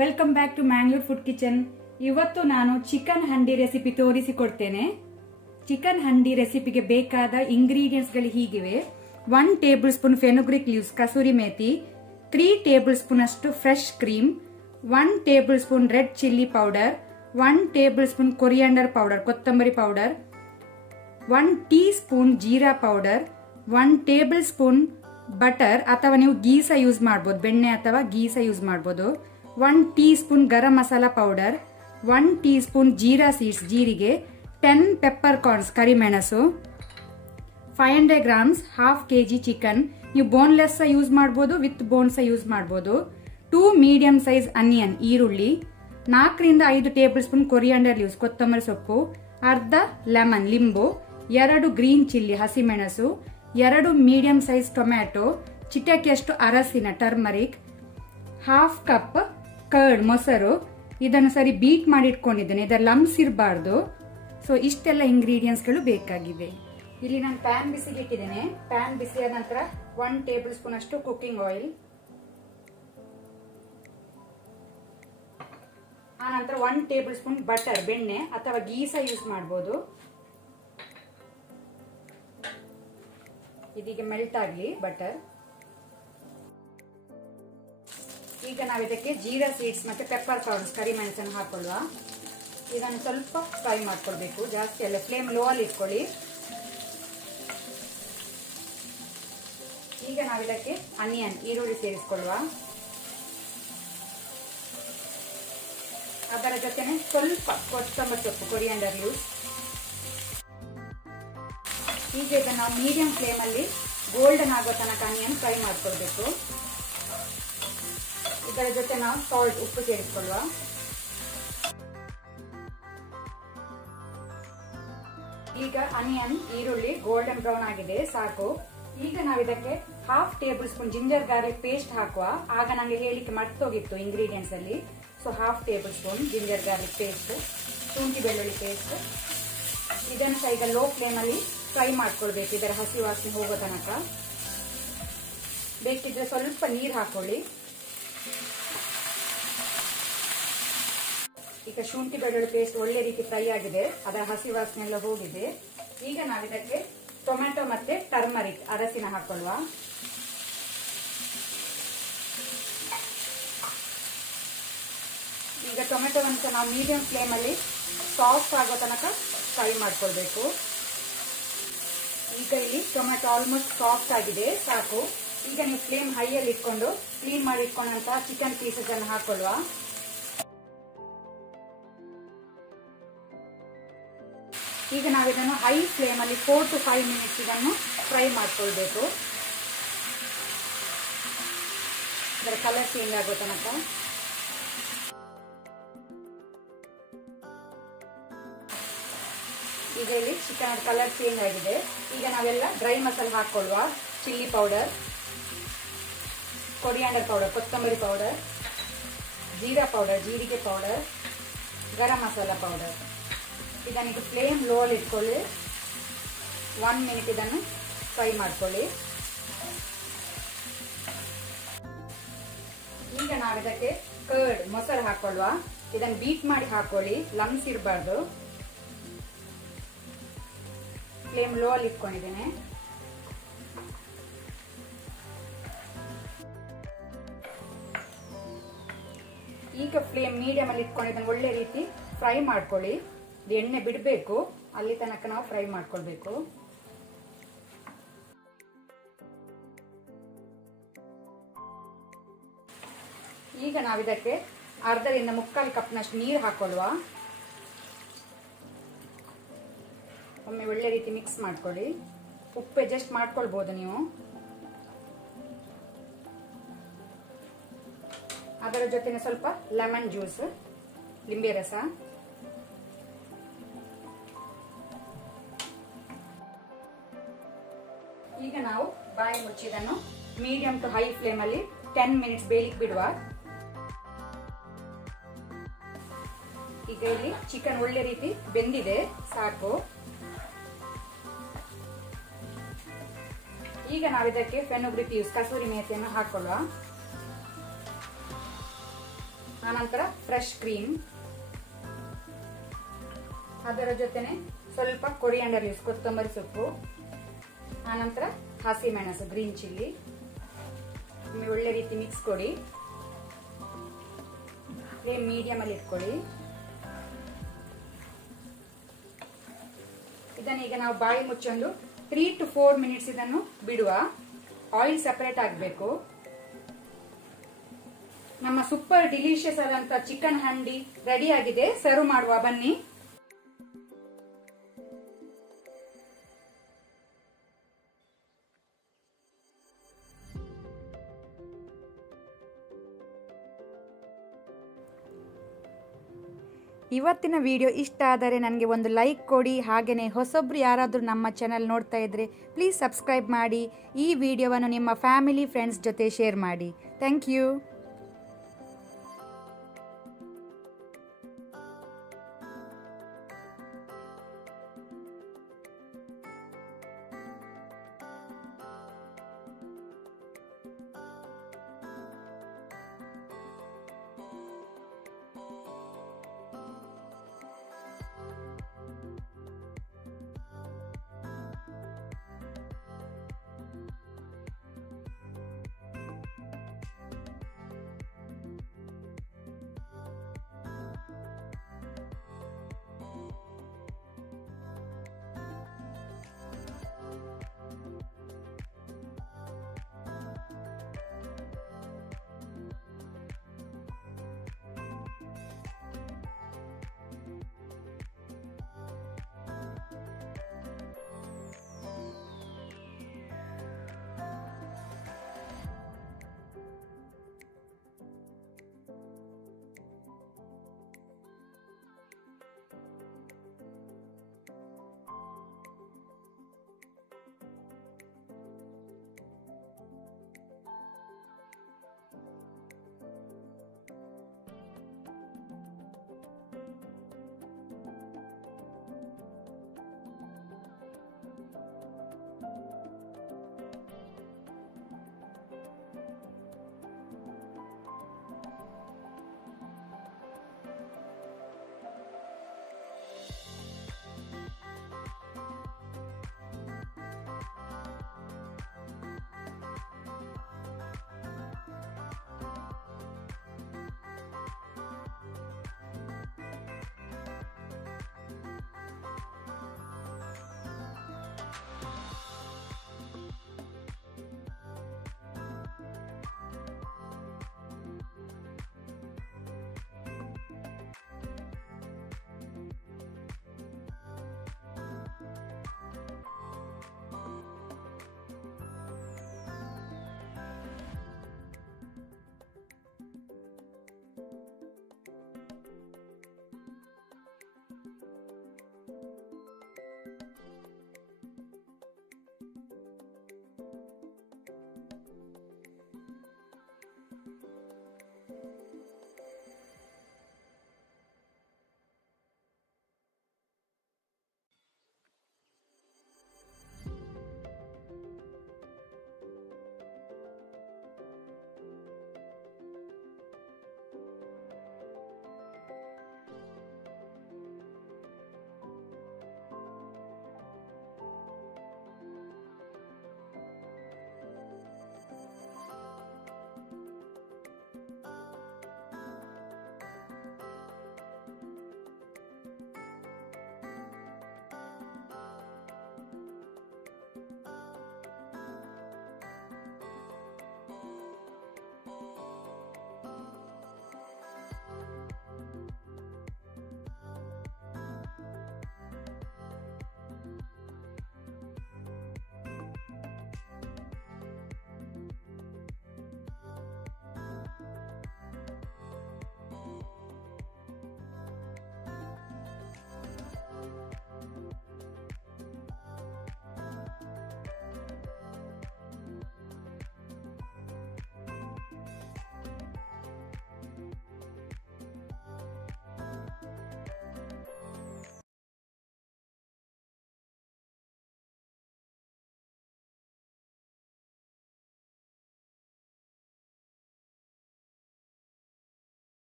Welcome back to Mangalore food kitchen. ಇವತ್ತು ನಾನು chicken handi recipe ತೋರಿಸಿಕೊಡ್ತೇನೆ. ಚಿಕನ್ ಹಂಡಿ ರೆಸಿಪಿಗೆ ಬೇಕಾದ ಇಂಗ್ರೀಡಿಯೆಂಟ್ಸ್ ಗಳು ಹೀಗಿವೆ: 1 tablespoon fenugreek leaves kasuri methi, 3 tablespoon ಅಷ್ಟು fresh cream, 1 tablespoon red chilli powder, 1 tablespoon coriander powder ಕೊತ್ತಂಬರಿ powder, 1 teaspoon jeera powder, 1 tablespoon butter ಅಥವಾ ನೀವು ಗೀಸ ಯೂಸ್ ಮಾಡಬಹುದು, ಬೆಣ್ಣೆ ಅಥವಾ ಗೀಸ ಯೂಸ್ ಮಾಡಬಹುದು, 1 teaspoon garam masala powder, 1 teaspoon jeera seeds ಜೀರಿಗೆ, 10 peppercorns ಕರಿಮೆಣಸು, 500 ಗ್ರಾಮ್ಸ್ ಹಾಫ್ ಕೆಜಿ ಚಿಕನ್. ನೀವು ಬೋನ್ಲೆಸ್ ಯೂಸ್ ಮಾಡಬಹುದು, ವಿತ್ ಬೋನ್ಸ್ ಯೂಸ್ ಮಾಡಬಹುದು. 2 ಮೀಡಿಯಂ ಸೈಜ್ ಅನಿಯನ್ ಈರುಳ್ಳಿ, 4 ರಿಂದ 5 ಟೇಬಲ್ ಸ್ಪೂನ್ ಕೊರಿಯಾಂಡರ್ ಲೀವ್ಸ್ ಕೊತ್ತಂಬರಿ ಸೊಪ್ಪು, ಅರ್ಧ ಲೆಮನ್ ಲಿಂಬು, 2 ಗ್ರೀನ್ ಚಿಲ್ಲಿ ಹಸಿಮೆಣಸು, 2 ಮೀಡಿಯಂ ಸೈಜ್ ಟೊಮ್ಯಾಟೊ, ಚಿಟಕಿಯಷ್ಟು ಅರಸಿನ ಟರ್ಮರಿಕ್, ಹಾಫ್ ಕಪ್ ಕರ್ಡ್ ಮೊಸರು. ಇದನ್ನು ಸರಿ ಬೀಟ್ ಮಾಡಿ ಇಟ್ಕೊಂಡಿದ್ದೇನೆ, ಇದರ ಲಂಪ್ಸ್ ಇರಬಾರ್ದು. ಸೊ ಇಷ್ಟೆಲ್ಲ ಇಂಗ್ರೀಡಿಯೆಂಟ್ಸ್ ಗಳು ಬೇಕಾಗಿವೆ. ಇಲ್ಲಿ ನಾನು ಪ್ಯಾನ್ ಬಿಸಿಗೆ ಇಟ್ಟಿದ್ದೇನೆ. ಪ್ಯಾನ್ ಬಿಸಿಯಾದ ನಂತರ 1 ಟೇಬಲ್ ಸ್ಪೂನ್ ಅಷ್ಟು ಕುಕಿಂಗ್ ಆಯಿಲ್, ಆ ನಂತರ 1 ಟೇಬಲ್ ಸ್ಪೂನ್ ಬಟರ್ ಬೆಣ್ಣೆ ಅಥವಾ ಗೀಸ ಯೂಸ್ ಮಾಡಬಹುದು. ಇದೀಗ ಮೆಲ್ಟ್ ಆಗಲಿ ಬಟರ್. ಈಗ ನಾವು ಇದಕ್ಕೆ ಜೀರಾ ಸೀಡ್ಸ್ ಮತ್ತೆ ಪೆಪ್ಪರ್ ಕಾರ್ನ್ಸ್ ಕರಿಮೆಣಸನ್ನು ಹಾಕೊಳ್ಳುವ. ಇದನ್ನು ಸ್ವಲ್ಪ ಫ್ರೈ ಮಾಡ್ಕೊಳ್ಬೇಕು, ಜಾಸ್ತಿ ಅಲ್ಲ, ಫ್ಲೇಮ್ ಲೋ ಅಲ್ಲಿ ಇಟ್ಕೊಳ್ಳಿ. ಈಗ ನಾವು ಇದಕ್ಕೆ ಅನಿಯನ್ ಈರುಳ್ಳಿ ಸೇರಿಸಿಕೊಳ್ಳುವ. ಅದರ ಜೊತೆನೆ ಸ್ವಲ್ಪ ಕೊತ್ತಂಬರಿ ಸೊಪ್ಪು ಕೊರಿಯಾಂಡರ್ ಲೀವ್ಸ್. ಈಗ ಇದನ್ನು ನಾವು ಮೀಡಿಯಂ ಫ್ಲೇಮ್ ಅಲ್ಲಿ ಗೋಲ್ಡನ್ ಆಗೋ ತನಕ ಅನಿಯನ್ ಫ್ರೈ ಮಾಡ್ಕೊಳ್ಬೇಕು. ಇದರ ಜೊತೆ ನಾವು ಸಾಲ್ಟ್ ಉಪ್ಪು ಸೇರಿಸಿಕೊಳ್ಳುವ. ಈಗ ಅನಿಯನ್ ಈರುಳ್ಳಿ ಗೋಲ್ಡನ್ ಬ್ರೌನ್ ಆಗಿದೆ, ಸಾಕು. ಈಗ ನಾವು ಇದಕ್ಕೆ half table spoon ginger garlic paste ಹಾಕುವ. ಆಗ ನನಗೆ ಹೇಳಿಕ್ಕೆ ಮರ್ತೋಗಿತ್ತು ಇಂಗ್ರೀಡಿಯೆಂಟ್ಸ್ ಅಲ್ಲಿ. So half table spoon ginger garlic paste, ಶುಂಠಿ ಬೆಳ್ಳುಳ್ಳಿ ಪೇಸ್ಟ್. ಇದನ್ನು ಸಹ ಈಗ ಲೋ ಫ್ಲೇಮ್ ಅಲ್ಲಿ ಫ್ರೈ ಮಾಡ್ಕೊಳ್ಬೇಕು, ಇದರ ಹಸಿ ವಾಸನೆ ಹೋಗೋ ತನಕ. ಬೇಕಿದ್ರೆ ಸ್ವಲ್ಪ ನೀರು ಹಾಕೊಳ್ಳಿ. ಈಗ ಶುಂಠಿ ಬೆಳ್ಳುಳ್ಳಿ ಪೇಸ್ಟ್ ಒಳ್ಳೆ ರೀತಿ ಫ್ರೈ ಆಗಿದೆ, ಅದರ ಹಸಿ ವಾಸನೆ ಎಲ್ಲ ಹೋಗಿದೆ. ಈಗ ನಾವು ಇದಕ್ಕೆ ಟೊಮ್ಯಾಟೊ ಮತ್ತೆ ಟರ್ಮರಿಕ್ ಅರಸಿನ ಹಾಕೊಳ್ಳುವ. ಈಗ ಟೊಮೆಟೊವನ್ನು ನಾವು ಮೀಡಿಯಂ ಫ್ಲೇಮ್ ಅಲ್ಲಿ ಸಾಫ್ಟ್ ಆಗೋ ತನಕ ಫ್ರೈ ಮಾಡ್ಕೊಳ್ಬೇಕು. ಈಗ ಇಲ್ಲಿ ಟೊಮೆಟೊ ಆಲ್ಮೋಸ್ಟ್ ಸಾಫ್ಟ್ ಆಗಿದೆ, ಸಾಕು. ಈಗ ನೀವು ಫ್ಲೇಮ್ ಹೈ ಅಲ್ಲಿ ಇಟ್ಕೊಂಡು ಕ್ಲೀನ್ ಮಾಡಿ ಇಟ್ಕೊಂಡಂತಹ ಚಿಕನ್ ಪೀಸಸ್ ಅನ್ನು ಹಾಕೊಳ್ಳುವ. ಈಗ ನಾವು ಇದನ್ನು ಹೈ ಫ್ಲೇಮ್ ಅಲ್ಲಿ 4 to 5 ಮಿನಿಟ್ಸ್ ಇದನ್ನು ಫ್ರೈ ಮಾಡ್ಕೊಳ್ಬೇಕು, ಇದರ ಕಲರ್ ಚೇಂಜ್ ಆಗೋ ತನಕ. ಈಗ ಇಲ್ಲಿ ಚಿಕನ್ ಕಲರ್ ಚೇಂಜ್ ಆಗಿದೆ. ಈಗ ನಾವೆಲ್ಲ ಡ್ರೈ ಮಸಾಲೆ ಹಾಕೊಳ್ಳುವ. ಚಿಲ್ಲಿ ಪೌಡರ್, ಕೊರಿಯಾಂಡರ್ ಪೌಡರ್ ಕೊತ್ತಂಬರಿ ಪೌಡರ್, ಜೀರಾ ಪೌಡರ್ ಜೀರಿಗೆ ಪೌಡರ್, ಗರಂ ಮಸಾಲಾ ಪೌಡರ್. ಇದನ್ನೀಗ ಫ್ಲೇಮ್ ಲೋ ಅಲ್ಲಿ ಇಟ್ಕೊಳ್ಳಿ. 1 ಮಿನಿಟ್ ಇದನ್ನು ಫ್ರೈ ಮಾಡ್ಕೊಳ್ಳಿ. ಈಗ ನಾವು ಇದಕ್ಕೆ ಕರ್ಡ್ ಮೊಸರು ಹಾಕೊಳ್ಳುವ. ಇದನ್ನು ಬೀಟ್ ಮಾಡಿ ಹಾಕೊಳ್ಳಿ, ಲಂಪ್ಸ್ ಇರಬಾರ್ದು. ಫ್ಲೇಮ್ ಲೋ ಅಲ್ಲಿ ಇಟ್ಕೊಂಡಿದ್ದೇನೆ. ಈಗ ಫ್ಲೇಮ್ ಮೀಡಿಯಂ ಅಲ್ಲಿ ಇಟ್ಕೊಂಡಿದ್ದನ್ನು ಒಳ್ಳೆ ರೀತಿ ಫ್ರೈ ಮಾಡ್ಕೊಳ್ಳಿ. ಎಣ್ಣೆ ಬಿಡಬೇಕು, ಅಲ್ಲಿ ತನಕ ನಾವು ಫ್ರೈ ಮಾಡ್ಕೊಳ್ಬೇಕು. ಈಗ ನಾವು ಇದಕ್ಕೆ 1/2 ಮುಕ್ಕಾಲು ಕಪ್ನಷ್ಟು ನೀರು ಹಾಕೊಳ್ಳುವ. ಒಮ್ಮೆ ಒಳ್ಳೆ ರೀತಿ ಮಿಕ್ಸ್ ಮಾಡ್ಕೊಳ್ಳಿ. ಉಪ್ಪು ಅಡ್ಜಸ್ಟ್ ಮಾಡ್ಕೊಳ್ಬಹುದು ನೀವು. ಅದರ ಜೊತೆನೆ ಸ್ವಲ್ಪ ಲೆಮನ್ ಜ್ಯೂಸ್, ಲಿಂಬೆ ರಸ. ಈಗ ನಾವು ಬಾಯಿ ಮುಚ್ಚಿದನ್ನು ಮೀಡಿಯಂ ಟು ಹೈ ಫ್ಲೇಮ್ ಅಲ್ಲಿ 10 ಮಿನಿಟ್ಸ್ ಬೇಯಲಿಕ್ಕೆ ಬಿಡುವ. ಈಗ ಇಲ್ಲಿ ಚಿಕನ್ ಒಳ್ಳೆ ರೀತಿ ಬೆಂದಿದೆ, ಸಾಕು. ಈಗ ನಾವು ಇದಕ್ಕೆ ಫೆನುಗ್ರಿಕ್ ಲೀವ್ಸ್ ಕಸೂರಿ ಮೇಥಿಯನ್ನು ಹಾಕೊಳ್ಳುವ. ಆನಂತರ ಫ್ರೆಶ್ ಕ್ರೀಮ್, ಅದರ ಜೊತೆನೆ ಸ್ವಲ್ಪ ಕೊರಿಯಾಂಡರ್ ಲೀವ್ಸ್ ಕೊತ್ತಂಬರಿ ಸೊಪ್ಪು, ಆನಂತರ ಹಸಿ ಮೆಣಸು ಗ್ರೀನ್ ಚಿಲ್ಲಿ. ಒಳ್ಳೆ ರೀತಿ ಮಿಕ್ಸ್ ಕೊಡಿ. ಫ್ಲೇಮ್ ಮೀಡಿಯಂ ಅಲ್ಲಿ ಇಟ್ಕೊಳ್ಳಿ. ಇದನ್ನೀಗ ನಾವು ಬಾಯಿ ಮುಚ್ಚೊಂದು 3 to 4 ಮಿನಿಟ್ಸ್ ಇದನ್ನು ಬಿಡುವ. ಆಯಿಲ್ ಸೆಪರೇಟ್ ಆಗಬೇಕು. ನಮ್ಮ ಸೂಪರ್ ಡಿಲಿಷಿಯಸ್ ಆದಂತ ಚಿಕನ್ ಹಂಡಿ ರೆಡಿ ಆಗಿದೆ. ಸರ್ವ್ ಮಾಡುವ ಬನ್ನಿ. ಇವತ್ತಿನ ವಿಡಿಯೋ ಇಷ್ಟ ಆದರೆ ನನಗೆ ಒಂದು ಲೈಕ್ ಕೊಡಿ. ಹಾಗೆಯೇ ಹೊಸೊಬ್ರು ಯಾರಾದರೂ ನಮ್ಮ ಚಾನಲ್ ನೋಡ್ತಾ ಇದ್ದರೆ ಪ್ಲೀಸ್ ಸಬ್ಸ್ಕ್ರೈಬ್ ಮಾಡಿ. ಈ ವಿಡಿಯೋವನ್ನು ನಿಮ್ಮ ಫ್ಯಾಮಿಲಿ ಫ್ರೆಂಡ್ಸ್ ಜೊತೆ ಶೇರ್ ಮಾಡಿ. Thank you.